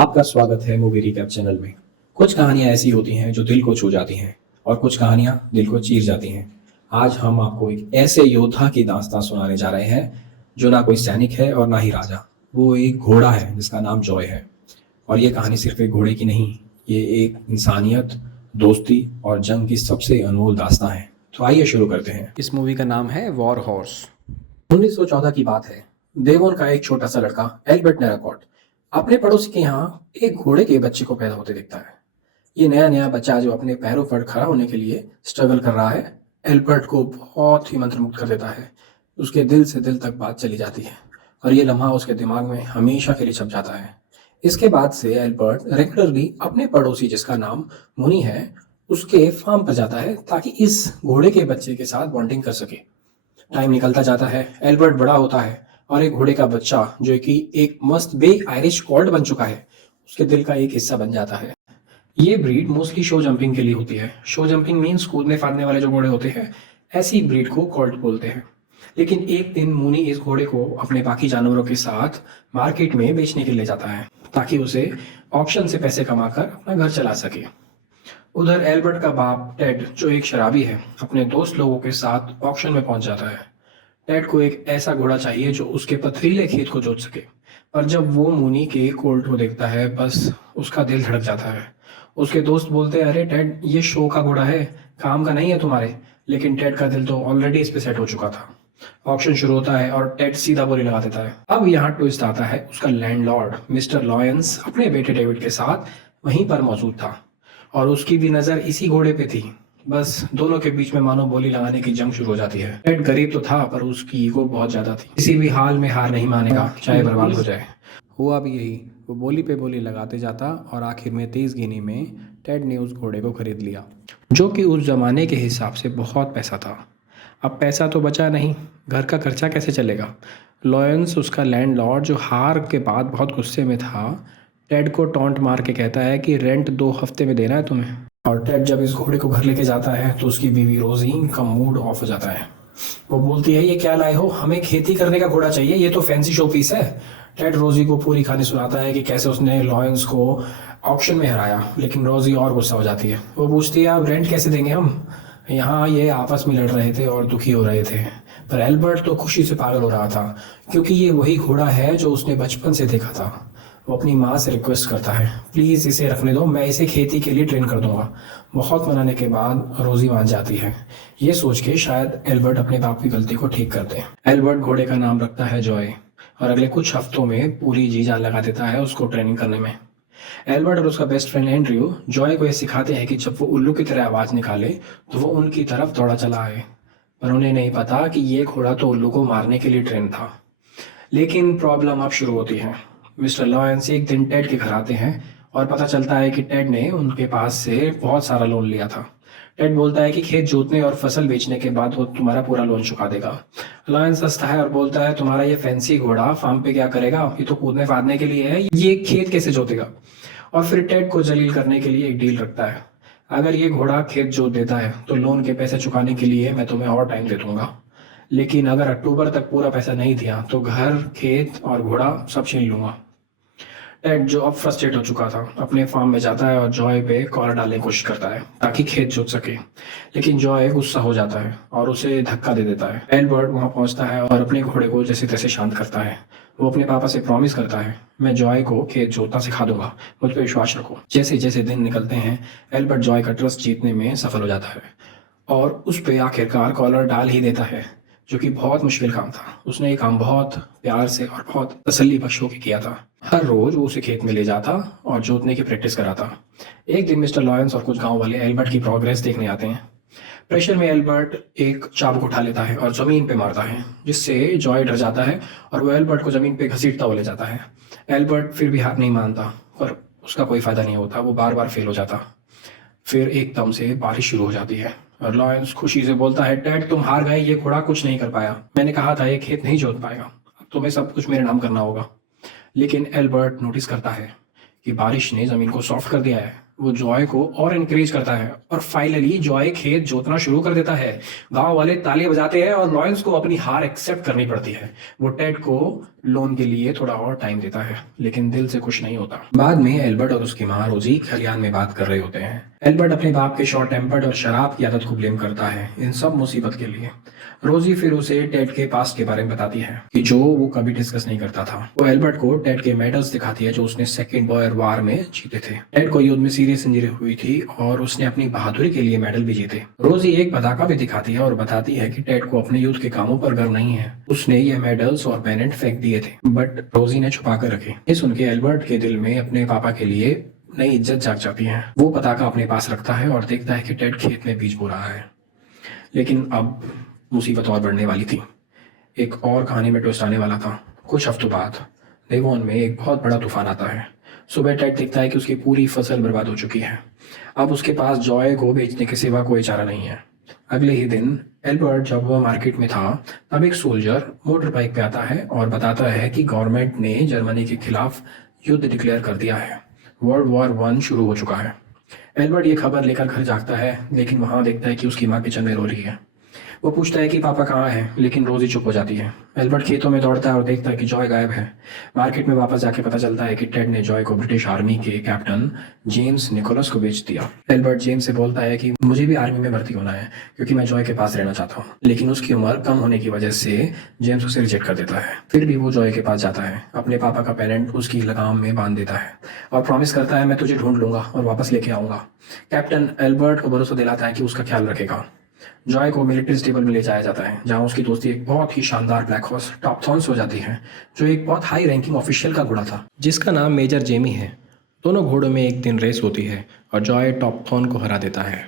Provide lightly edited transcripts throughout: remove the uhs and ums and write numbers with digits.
आपका स्वागत है मूवी रिकैप चैनल में। कुछ कहानियां ऐसी होती हैं जो दिल को छू जाती हैं और कुछ कहानियां दिल को चीर जाती हैं। आज हम आपको एक ऐसे योद्धा की दास्तां सुनाने जा रहे हैं जो ना कोई सैनिक है और ना ही राजा। वो एक घोड़ा है जिसका नाम जॉय है। और ये कहानी सिर्फ एक घोड़े की नहीं, ये एक इंसानियत, दोस्ती और जंग की सबसे अनमोल दास्तां है। तो आइए शुरू करते हैं। इस मूवी का नाम है वॉर हॉर्स। 1914 की बात है। देवोन का एक छोटा सा लड़का एल्बर्ट नेराकॉट अपने पड़ोसी के यहाँ एक घोड़े के बच्चे को पैदा होते देखता है। ये नया नया बच्चा जो अपने पैरों पर खड़ा होने के लिए स्ट्रगल कर रहा है, एल्बर्ट को बहुत ही मंत्रमुग्ध कर देता है। उसके दिल से दिल तक बात चली जाती है और ये लम्हा उसके दिमाग में हमेशा के लिए छप जाता है। इसके बाद से एल्बर्ट रेगुलरली अपने पड़ोसी जिसका नाम मुनी है उसके फार्म पर जाता है ताकि इस घोड़े के बच्चे के साथ बॉन्डिंग कर सके। टाइम निकलता जाता है, एल्बर्ट बड़ा होता है और एक घोड़े का बच्चा जो कि एक मस्त बे आयरिश कॉल्ट बन चुका है उसके दिल का एक हिस्सा बन जाता है। ये ब्रीड मोस्टली शो जंपिंग के लिए होती है। शो जंपिंग मीन्स कूदने फादने वाले जो घोड़े होते हैं, ऐसी ब्रीड को कॉल्ट बोलते हैं। लेकिन एक दिन मुनी इस घोड़े को अपने बाकी जानवरों के साथ मार्केट में बेचने के लिए जाता है ताकि उसे ऑक्शन से पैसे कमाकर अपना घर चला सके। उधर एल्बर्ट का बाप टेड जो एक शराबी है अपने दोस्त लोगों के साथ ऑक्शन में पहुंच जाता है। टेड को एक ऐसा घोड़ा चाहिए जो उसके पथरीले खेत को जोत सके। पर जब वो मुनी के कोल्ट को देखता है बस उसका दिल धड़क जाता है। उसके दोस्त बोलते हैं, अरे टेड ये शो का घोड़ा है, काम का नहीं है तुम्हारे। लेकिन टेड का दिल तो ऑलरेडी इस पे सेट हो चुका था। ऑक्शन शुरू होता है और टेड सीधा बोली लगा देता है। अब यहाँ ट्विस्ट आता है, उसका लैंडलॉर्ड मिस्टर लॉयंस अपने बेटे डेविड के साथ वहीं पर मौजूद था और उसकी भी नजर इसी घोड़े पे थी। बस दोनों के बीच में मानो बोली लगाने की जंग शुरू हो जाती है। टेड गरीब तो था पर उसकी ईगो बहुत ज्यादा थी। किसी भी हाल में हार नहीं मानेगा, चाहे बर्बाद हो जाए। हुआ भी यही, वो बोली पे बोली लगाते जाता और आखिर में 30 गिनी में टेड ने उस घोड़े को खरीद लिया, जो कि उस जमाने के हिसाब से बहुत पैसा था। अब पैसा तो बचा नहीं, घर का खर्चा कैसे चलेगा। लॉयंस उसका लैंडलॉर्ड जो हार के बाद बहुत गुस्से में था, टेड को टॉन्ट मार के कहता है कि रेंट 2 हफ्ते में देना है तुम्हें। और टेड जब इस घोड़े को घर लेके जाता है तो उसकी बीवी रोजी का मूड ऑफ हो जाता है। वो बोलती है, ये क्या लाए हो, हमें खेती करने का घोड़ा चाहिए, ये तो फैंसी शो पीस है। टेड रोजी को पूरी कहानी सुनाता है कि कैसे उसने लॉयंस को ऑक्शन में हराया। लेकिन रोजी और गुस्सा हो जाती है। वो पूछती है, अब रेंट कैसे देंगे हम, यहाँ ये आपस में लड़ रहे थे और दुखी हो रहे थे। पर एल्बर्ट तो खुशी से पागल हो रहा था क्योंकि ये वही घोड़ा है जो उसने बचपन से देखा था। वो अपनी माँ से रिक्वेस्ट करता है, प्लीज़ इसे रखने दो, मैं इसे खेती के लिए ट्रेन कर दूंगा। बहुत मनाने के बाद रोजी मान जाती है, ये सोच के शायद एल्बर्ट अपने बाप की गलती को ठीक कर दे। एल्बर्ट घोड़े का नाम रखता है जॉय और अगले कुछ हफ्तों में पूरी जी जान लगा देता है उसको ट्रेनिंग करने में। एल्बर्ट और उसका बेस्ट फ्रेंड एंड्रयू जॉय को ये सिखाते हैं कि जब वो उल्लू की तरह आवाज़ निकाले तो वो उनकी तरफ दौड़ा चला आए। पर उन्हें नहीं पता कि ये घोड़ा तो उल्लू को मारने के लिए ट्रेन था। लेकिन प्रॉब्लम अब शुरू होती है। मिस्टर लॉयंस एक दिन टेड के घर आते हैं और पता चलता है कि टेड ने उनके पास से बहुत सारा लोन लिया था। टेड बोलता है कि खेत जोतने और फसल बेचने के बाद वो तुम्हारा पूरा लोन चुका देगा। लॉयंस हंसता है और बोलता है, तुम्हारा ये फैंसी घोड़ा फार्म पे क्या करेगा, ये तो कूदने फादने के लिए है, ये खेत कैसे जोतेगा। और फिर टेड को जलील करने के लिए एक डील रखता है, अगर ये घोड़ा खेत जोत देता है तो लोन के पैसे चुकाने के लिए मैं तुम्हें और टाइम दे दूंगा। लेकिन अगर अक्टूबर तक पूरा पैसा नहीं दिया तो घर, खेत और घोड़ा सब छीन लूंगा। टेड जो अब फ्रस्ट्रेट हो चुका था अपने फार्म में जाता है और जॉय पे कॉलर डालने की कोशिश करता है ताकि खेत जोत सके। लेकिन जॉय गुस्सा हो जाता है और उसे धक्का दे देता है। एल्बर्ट वहां पहुंचता है और अपने घोड़े को जैसे तैसे शांत करता है। वो अपने पापा से प्रॉमिस करता है, मैं जॉय को खेत जोतना सिखा दूंगा, मुझ पर विश्वास रखो। जैसे जैसे दिन निकलते हैं एल्बर्ट जॉय का ट्रस्ट जीतने में सफल हो जाता है और उस पर आखिरकार कॉलर डाल ही देता है, जो कि बहुत मुश्किल काम था। उसने ये काम बहुत प्यार से और बहुत तसल्ली बख्श होकर किया था। हर रोज वो उसे खेत में ले जाता और जोतने की प्रैक्टिस कराता। एक दिन मिस्टर लॉयंस और कुछ गांव वाले एल्बर्ट की प्रोग्रेस देखने आते हैं। प्रेशर में एल्बर्ट एक चाबुक उठा लेता है और जमीन पे मारता है, जिससे जॉय डर जाता है और वो एल्बर्ट को जमीन पे घसीटता हुआ ले जाता है। एल्बर्ट फिर भी हार नहीं मानता पर उसका कोई फायदा नहीं होता, वो बार बार फेल हो जाता। फिर एकदम से बारिश शुरू हो जाती है और लॉयंस खुशी से बोलता है, डैड तुम हार गए, ये घोड़ा कुछ नहीं कर पाया, मैंने कहा था ये खेत नहीं जोत पाएगा, अब तुम्हें सब कुछ मेरे नाम करना होगा। लेकिन एल्बर्ट नोटिस करता है कि बारिश ने जमीन को सॉफ्ट कर दिया है। वो जॉय को और इनकरेज करता है और फाइनली जॉय खेत जोतना शुरू कर देता है। गांव वाले तालियां बजाते हैं और लॉयंस को अपनी हार एक्सेप्ट करनी पड़ती है। वो टेड को लोन के लिए थोड़ा और टाइम देता है, लेकिन दिल से खुश नहीं होता। बाद में एल्बर्ट और उसकी माँ रोजी खलियान में बात कर रहे होते हैं। एल्बर्ट अपने बाप के शॉर्ट टेम्पर्ड और शराब की आदत को ब्लेम करता है इन सब मुसीबत के लिए। रोजी फिर उसे टेड के पास्ट के बारे में बताती है कि जो वो कभी डिस्कस नहीं करता था। वो एल्बर्ट को टेड के मेडल्स दिखाती है जो उसने सेकेंड वर्ल्ड वार में जीते थे। टेड को युद्ध में सीरियस इंजरी हुई थी और उसने अपनी बहादुरी के लिए मेडल भी जीते। रोजी एक पताका भी दिखाती है और बताती है कि टेड को अपने युद्ध के कामों पर गर्व नहीं है। उसने ये मेडल्स और पेनेंट फेंक दिए थे, बट रोजी ने छुपा कर रखे। ये सुन के एल्बर्ट के दिल में अपने पापा के लिए नई इज्जत जाग जाती है। वो पताका अपने पास रखता है और देखता है कि टेड खेत में बीज बो रहा है। लेकिन अब मुसीबत और बढ़ने वाली थी। एक और कहानी में ट्विस्ट आने वाला था। कुछ हफ्तों बाद देवोन में एक बहुत बड़ा तूफान आता है। सुबह टेड देखता है कि उसकी पूरी फसल बर्बाद हो चुकी है। अब उसके पास जॉय को बेचने के सिवा कोई चारा नहीं है। अगले ही दिन एल्बर्ट जब वह मार्केट में था तब एक सोल्जर मोटर बाइक पे आता है और बताता है कि गवर्नमेंट ने जर्मनी के खिलाफ युद्ध डिक्लेयर कर दिया है। वर्ल्ड वॉर 1 शुरू हो चुका है। एल्बर्ट ये खबर लेकर घर जागता है, लेकिन वहां देखता है कि उसकी माँ किचन में रो रही है। वो पूछता है कि पापा कहाँ हैं, लेकिन रोजी चुप हो जाती है। एल्बर्ट खेतों में दौड़ता है और देखता है कि जॉय गायब है। मार्केट में वापस जाके पता चलता है कि टेड ने जॉय को ब्रिटिश आर्मी के कैप्टन जेम्स निकोलस को बेच दिया। एल्बर्ट जेम्स से बोलता है कि मुझे भी आर्मी में भर्ती होना है क्योंकि मैं जॉय के पास रहना चाहता हूँ, लेकिन उसकी उम्र कम होने की वजह से जेम्स उसे रिजेक्ट कर देता है। फिर भी वो जॉय के पास जाता है, अपने पापा का पेरेंट उसकी लगाम में बांध देता है और प्रॉमिस करता है मैं तुझे ढूंढ लूंगा और वापस लेके आऊंगा। कैप्टन एल्बर्ट को भरोसा दिलाता है कि उसका ख्याल रखेगा। जॉय को मिलिट्री स्टेबल में ले जाया जाता है, जहां उसकी दोस्ती एक बहुत ही शानदार ब्लैक हॉर्स टॉप थॉर्न्स हो जाती है, जो एक बहुत हाई रैंकिंग ऑफिशियल का घोड़ा था जिसका नाम मेजर जेमी है। दोनों घोड़ों में एक दिन रेस होती है और जॉय टॉप थॉर्न को हरा देता है।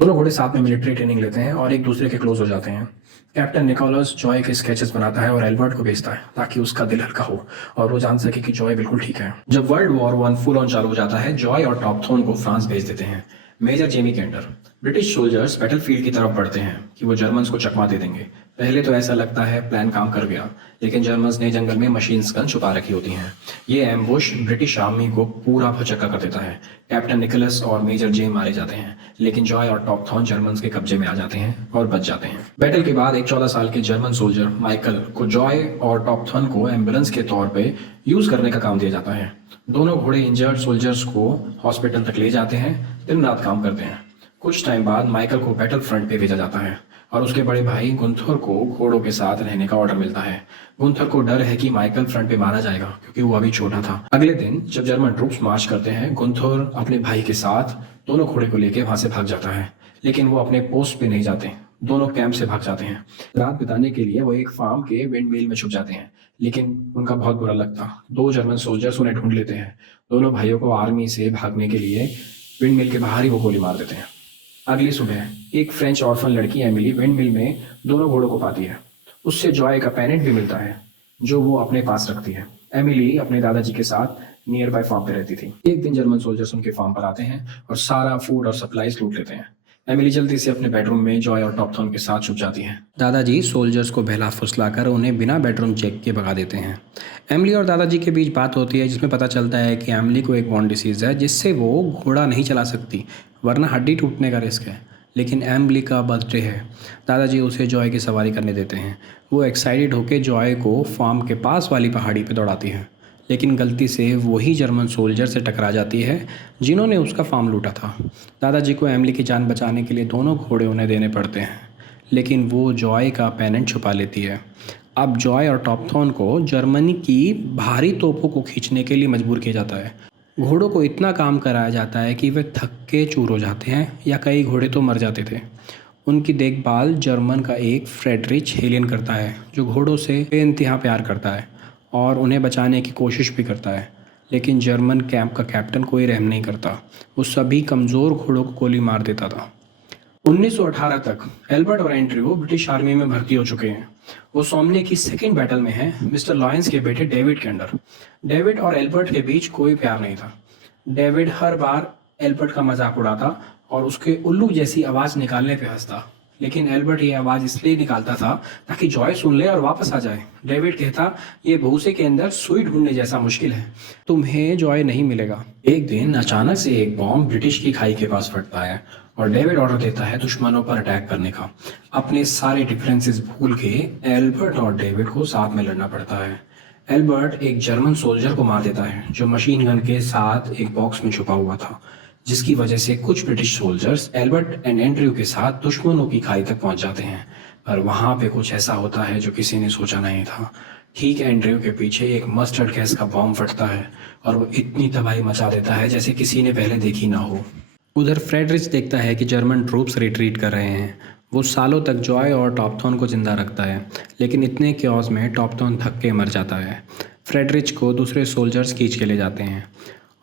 दोनों घोड़े साथ में मिलिट्री ट्रेनिंग लेते हैं और एक दूसरे के क्लोज हो जाते हैं। कैप्टन निकोलस जॉय के स्केचेस बनाता है और एल्बर्ट को भेजता है ताकि उसका दिल हल्का हो और वो जान सके कि जॉय बिल्कुल ठीक है। जब वर्ल्ड वॉर 1 फुल ऑन चालू हो जाता है, जॉय और टॉप थॉर्न को फ्रांस भेज देते हैं। मेजर जेमी के अंडर ब्रिटिश सोल्जर्स बैटलफील्ड की तरफ बढ़ते हैं कि वो जर्मन्स को चकमा दे देंगे। पहले तो ऐसा लगता है प्लान काम कर गया, लेकिन जर्मन्स ने जंगल में मशीन गन छुपा रखी होती हैं। ये एम्बुश ब्रिटिश आर्मी को पूरा भचक्का कर देता है। कैप्टन निकोलस और मेजर जेम मारे जाते हैं, लेकिन जॉय और टॉप थॉर्न जर्मन्स के कब्जे में आ जाते हैं और बच जाते हैं। बैटल के बाद एक 14 साल के जर्मन सोल्जर माइकल को जॉय और टॉप थॉर्न को एम्बुलेंस के तौर पे यूज करने का काम दिया जाता है। दोनों घोड़े इंजर्ड सोल्जर्स को हॉस्पिटल तक ले जाते हैं, दिन रात काम करते हैं। कुछ टाइम बाद माइकल को बैटल फ्रंट पे भेजा जाता है और उसके बड़े भाई गुंथर को घोड़ों के साथ रहने का ऑर्डर मिलता है। गुंथर को डर है कि माइकल फ्रंट पे मारा जाएगा क्योंकि वो अभी छोटा था। अगले दिन जब जर्मन ट्रूप्स मार्च करते हैं, गुंथर अपने भाई के साथ दोनों घोड़े को लेकर वहां से भाग जाता है, लेकिन वो अपने पोस्ट पे नहीं जाते। दोनों कैंप से भाग जाते हैं। रात बिताने के लिए वो एक फार्म के विंड मिल में छुप जाते हैं, लेकिन उनका बहुत बुरा लगता। 2 जर्मन सोल्जर्स उन्हें ढूंढ लेते हैं। दोनों भाइयों को आर्मी से भागने के लिए विंड मिल के बाहर ही वो गोली मार देते हैं। अगली सुबह एक फ्रेंच ऑर्फन लड़की एमिली विंड मिल में दोनों घोड़ों को पाती है। उससे जॉय का पेनेंट भी मिलता है जो वो अपने पास रखती है। एमिली अपने दादाजी के साथ नियर बाय फार्म पे रहती थी। एक दिन जर्मन सोल्जर्स उनके फार्म पर आते हैं और सारा फूड और सप्लाईज लूट लेते हैं। एमिली जल्दी से अपने बेडरूम में जॉय और टॉप थॉर्न के साथ छुप जाती है। दादाजी सोल्जर्स को बहला फुसलाकर उन्हें बिना बेडरूम चेक के भगा देते हैं। एमिली और दादाजी के बीच बात होती है जिसमें पता चलता है कि एमिली को एक बोन डिसीज़ है जिससे वो घोड़ा नहीं चला सकती, वरना हड्डी टूटने का रिस्क है। लेकिन एमिली का बर्थडे है। दादाजी उसे जॉय की सवारी करने देते हैं। वो एक्साइटेड होकर जॉय को फार्म के पास वाली पहाड़ी पर दौड़ाती है, लेकिन गलती से वही जर्मन सोल्जर से टकरा जाती है जिन्होंने उसका फार्म लूटा था। दादाजी को एमिली की जान बचाने के लिए दोनों घोड़े उन्हें देने पड़ते हैं, लेकिन वो जॉय का पेनेंट छुपा लेती है। अब जॉय और टॉप थॉर्न को जर्मनी की भारी तोपों को खींचने के लिए मजबूर किया जाता है। घोड़ों को इतना काम कराया जाता है कि वे थक के चूर हो जाते हैं या कई घोड़े तो मर जाते थे। उनकी देखभाल जर्मन का एक फ्रेडरिच हेलियन करता है जो घोड़ों से बेइंतहा प्यार करता है और उन्हें बचाने की कोशिश भी करता है। लेकिन जर्मन कैंप का कैप्टन कोई रहम नहीं करता, वो सभी कमज़ोर घोड़ों को गोली मार देता था। 1918 तक एल्बर्ट और एंड्रयू ब्रिटिश आर्मी में भर्ती हो चुके हैं। वो सोमने की सेकेंड बैटल में हैं मिस्टर लॉयंस के बेटे डेविड के अंडर। डेविड और एल्बर्ट के बीच कोई प्यार नहीं था। डेविड हर बार एल्बर्ट का मजाक उड़ाता और उसके उल्लू जैसी आवाज़ निकालने पे हंसता। लेकिन एल्बर्ट ये आवाज इसलिए निकालता था ताकि जॉय सुन ले और वापस आ जाए। डेविड कहता, ये भूसे के अंदर सुई ढूंढने जैसा मुश्किल है, तुम्हें जॉय नहीं मिलेगा। एक दिन अचानक से एक बॉम्ब ब्रिटिश की खाई के पास फटता है और डेविड ऑर्डर देता है दुश्मनों पर अटैक करने का। अपने सारे डिफरेंसेस भूल के एल्बर्ट और डेविड को साथ में लड़ना पड़ता है। एल्बर्ट एक जर्मन सोल्जर को मार देता है जो मशीन गन के साथ एक बॉक्स में छुपा हुआ था, जिसकी वजह से कुछ British soldiers Albert and Andrew के साथ दुश्मनों की खाई तक पहुंच जाते हैं। पर वहां पे कुछ ऐसा होता है जो किसी ने सोचा नहीं था। ठीक एंड्रयू के पीछे एक मस्टर्ड गैस का बॉम्ब फटता है और वो इतनी तबाही मचा देता है जैसे किसी ने पहले देखी ना हो। उधर फ्रेडरिच देखता है कि जर्मन ट्रूप्स रिट्रीट कर रहे हैं। वो सालों तक जॉय और टॉपथॉर्न को जिंदा रखता है, लेकिन इतने क्योस में टॉपथॉर्न थक के मर जाता है। फ्रेडरिच को दूसरे सोल्जर्स खींच के ले जाते हैं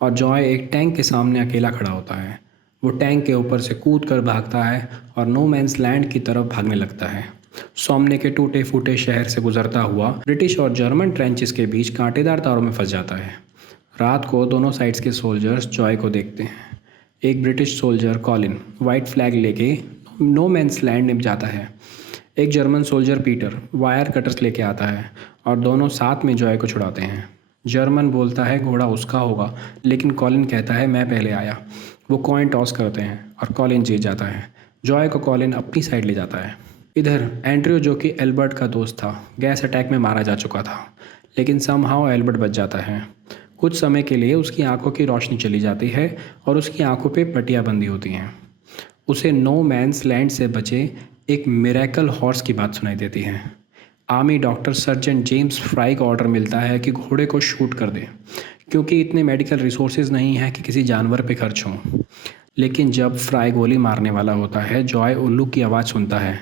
और जॉय एक टैंक के सामने अकेला खड़ा होता है। वो टैंक के ऊपर से कूद कर भागता है और नो मैंस लैंड की तरफ भागने लगता है। सोमने के टूटे फूटे शहर से गुजरता हुआ ब्रिटिश और जर्मन ट्रेंचेस के बीच कांटेदार तारों में फंस जाता है। रात को दोनों साइड्स के सोल्जर्स जॉय को देखते हैं। एक British soldier Colin white flag लेके नो मैंस लैंड में जाता है। एक German soldier Peter wire cutters लेके आता है और दोनों साथ में जॉय को छुड़ाते हैं। जर्मन बोलता है घोड़ा उसका होगा, लेकिन कॉलिन कहता है मैं पहले आया। वो कॉइन टॉस करते हैं और कॉलिन जीत जाता है। जॉय को कॉलिन अपनी साइड ले जाता है। इधर एंड्रयू, जो कि एल्बर्ट का दोस्त था, गैस अटैक में मारा जा चुका था, लेकिन समहाउ एल्बर्ट बच जाता है। कुछ समय के लिए उसकी आंखों की रोशनी चली जाती है और उसकी आंखों पे पट्टियाँ बंधी होती हैं। उसे नो मैंस लैंड से बचे एक मिरेकल हॉर्स की बात सुनाई देती है। Army doctor surgeon James fry का ऑर्डर मिलता है कि घोड़े को शूट कर दे, क्योंकि इतने मेडिकल रिसोर्सेज नहीं है कि किसी जानवर पे खर्च हों। लेकिन जब फ्राई गोली मारने वाला होता है, जॉय उल्लू की आवाज़ सुनता है।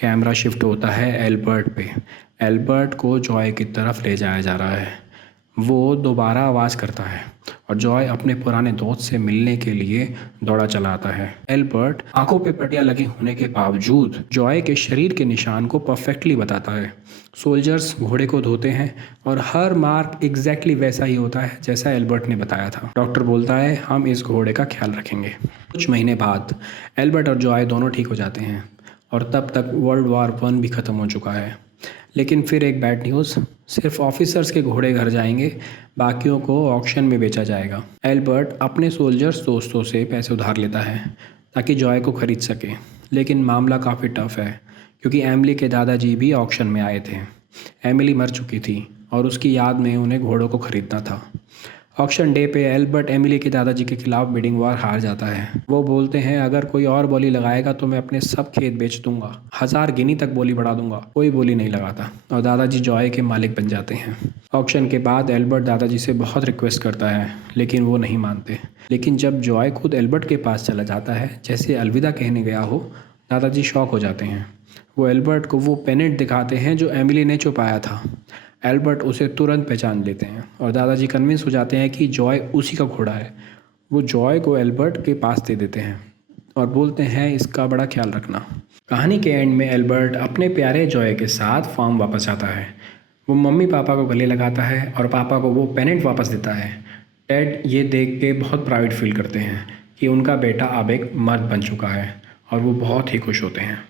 कैमरा शिफ्ट होता है एल्बर्ट पे। एल्बर्ट को जॉय की तरफ ले जाया जा रहा है। वो दोबारा आवाज़ करता है और जॉय अपने पुराने दोस्त से मिलने के लिए दौड़ा चला आता है। एल्बर्ट आंखों पे पट्टियां लगी होने के बावजूद जॉय के शरीर के निशान को परफेक्टली बताता है। सोल्जर्स घोड़े को धोते हैं और हर मार्क एग्जैक्टली वैसा ही होता है जैसा एल्बर्ट ने बताया था। डॉक्टर बोलता है हम इस घोड़े का ख्याल रखेंगे। कुछ महीने बाद एल्बर्ट और जॉय दोनों ठीक हो जाते हैं और तब तक वर्ल्ड वॉर 1 भी ख़त्म हो चुका है। लेकिन फिर एक बैड न्यूज़, सिर्फ ऑफिसर्स के घोड़े घर जाएंगे, बाकियों को ऑक्शन में बेचा जाएगा। एल्बर्ट अपने सोल्जर्स दोस्तों से पैसे उधार लेता है ताकि जॉय को खरीद सके, लेकिन मामला काफ़ी टफ है क्योंकि एमिली के दादाजी भी ऑक्शन में आए थे। एमिली मर चुकी थी और उसकी याद में उन्हें घोड़ों को खरीदना था। ऑक्शन डे पे एल्बर्ट एमिली के दादाजी के खिलाफ बिडिंग वार हार जाता है। वो बोलते हैं अगर कोई और बोली लगाएगा तो मैं अपने सब खेत बेच दूंगा, 1000 गिनी तक बोली बढ़ा दूंगा। कोई बोली नहीं लगाता और दादाजी जॉय के मालिक बन जाते हैं। ऑक्शन के बाद एल्बर्ट दादाजी से बहुत रिक्वेस्ट करता है, लेकिन वो नहीं मानते। लेकिन जब जॉय खुद एल्बर्ट के पास चला जाता है जैसे अलविदा कहने गया हो, दादाजी शॉक हो जाते हैं। वो एल्बर्ट को वो पेनेंट दिखाते हैं जो एमिली ने छुपाया था। एल्बर्ट उसे तुरंत पहचान लेते हैं और दादाजी कन्विंस हो जाते हैं कि जॉय उसी का घोड़ा है। वो जॉय को एल्बर्ट के पास दे देते हैं और बोलते हैं इसका बड़ा ख्याल रखना। कहानी के एंड में एल्बर्ट अपने प्यारे जॉय के साथ फार्म वापस आता है। वो मम्मी पापा को गले लगाता है और पापा को वो पेनेंट वापस देता है। टेड ये देख के बहुत प्राउड फील करते हैं कि उनका बेटा अब एक मर्द बन चुका है और वो बहुत ही खुश होते हैं।